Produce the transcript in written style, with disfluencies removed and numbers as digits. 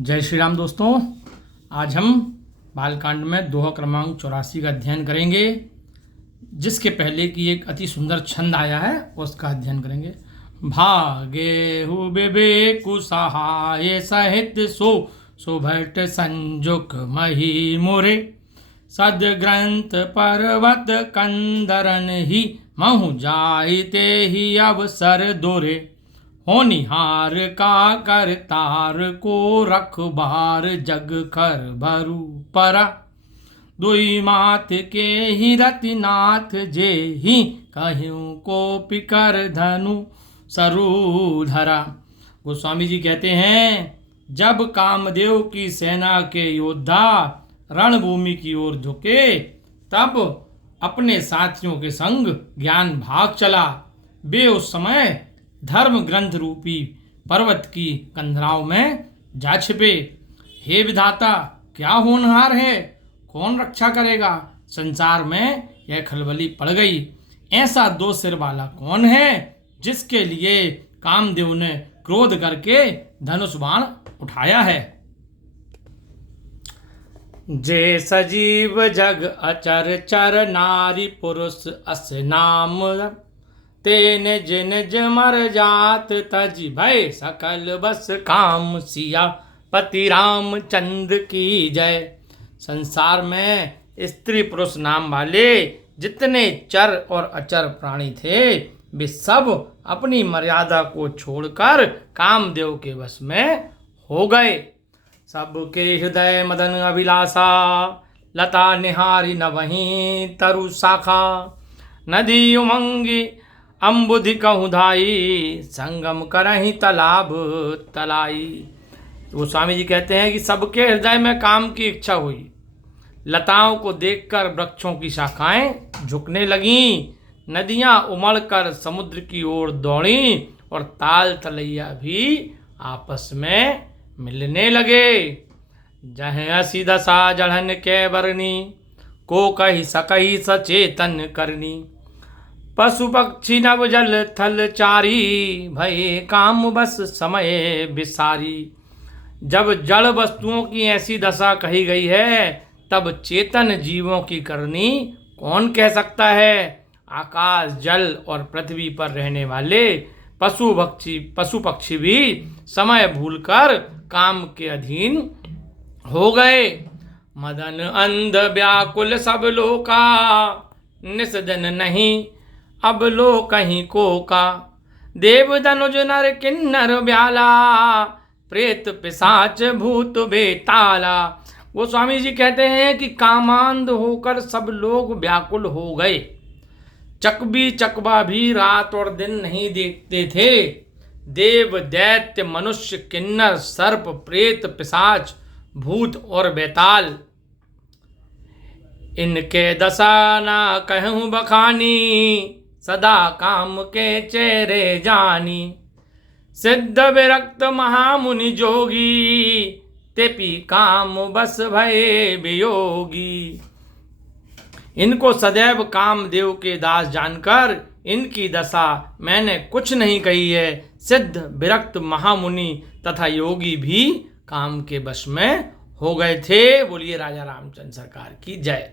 जय श्री राम दोस्तों। आज हम बालकांड में दोहा क्रमांक 84 का अध्ययन करेंगे, जिसके पहले की एक अति सुंदर छंद आया है उसका अध्ययन करेंगे। भागे हु विवेकु सहाय सहित सो सुभट संजुक मही मोरे सद ग्रंथ पर्वत कंदरन ही महु जाइते ही अवसर दोरे होनिहार का करतार को रखबार जग कर भरू परा दुई मात के ही रतिनाथ जे ही कहूँ को पिकर धनु सरूधरा। गोस्वामी जी कहते हैं, जब कामदेव की सेना के योद्धा रणभूमि की ओर झुके तब अपने साथियों के संग ज्ञान भाग चला। वे उस समय धर्म ग्रंथ रूपी पर्वत की कंदराओं में जा छिपे। हे विधाता, क्या होनहार है, कौन रक्षा करेगा? संसार में यह खलबली पड़ गई। ऐसा दो सिर वाला कौन है जिसके लिए कामदेव ने क्रोध करके धनुष बाण उठाया है। जे सजीव जग अचर चर नारी पुरुष अस नाम तेन जिन मर जात तज भय सकल बस काम सिया पति रामचंद्र की जय। संसार में स्त्री पुरुष नाम वाले जितने चर और अचर प्राणी थे वे सब अपनी मर्यादा को छोड़कर कामदेव के वश में हो गए। सबके हृदय मदन अभिलाषा लता निहारी न वहीं तरु शाखा नदी उमंगी अम्बुधि कहूधाई संगम करही तालाब तलाई। तो स्वामी जी कहते हैं कि सबके हृदय में काम की इच्छा हुई। लताओं को देखकर वृक्षों की शाखाएं झुकने लगीं, नदियां उमड़कर समुद्र की ओर दौड़ी और ताल तलैया भी आपस में मिलने लगे। जह असी दशा जढ़न के बरनी को कही सकही सचेतन करनी पशु पक्षी नव जल थल चारी भये काम बस समय विसारी। जब जड़ वस्तुओं की ऐसी दशा कही गई है तब चेतन जीवों की करनी कौन कह सकता है। आकाश जल और पृथ्वी पर रहने वाले पशु पक्षी भी समय भूलकर काम के अधीन हो गए। मदन अंध व्याकुल सब लोका निस्दन नहीं अब लो कहीं को का देव धनुज नर किन्नर ब्याला प्रेत पिशाच भूत बेताला। वो स्वामी जी कहते हैं कि कामांध होकर सब लोग व्याकुल हो गए। चकबी चकबा भी रात और दिन नहीं देखते थे। देव दैत्य मनुष्य किन्नर सर्प प्रेत पिशाच भूत और बेताल इनके दशा ना कहूँ बखानी सदा काम के चेहरे जानी। सिद्ध विरक्त महामुनि जोगी तेपी काम बस भये वियोगी। इनको सदैव कामदेव के दास जानकर इनकी दशा मैंने कुछ नहीं कही है। सिद्ध विरक्त महामुनि तथा योगी भी काम के वश में हो गए थे। बोलिए राजा रामचंद्र सरकार की जय।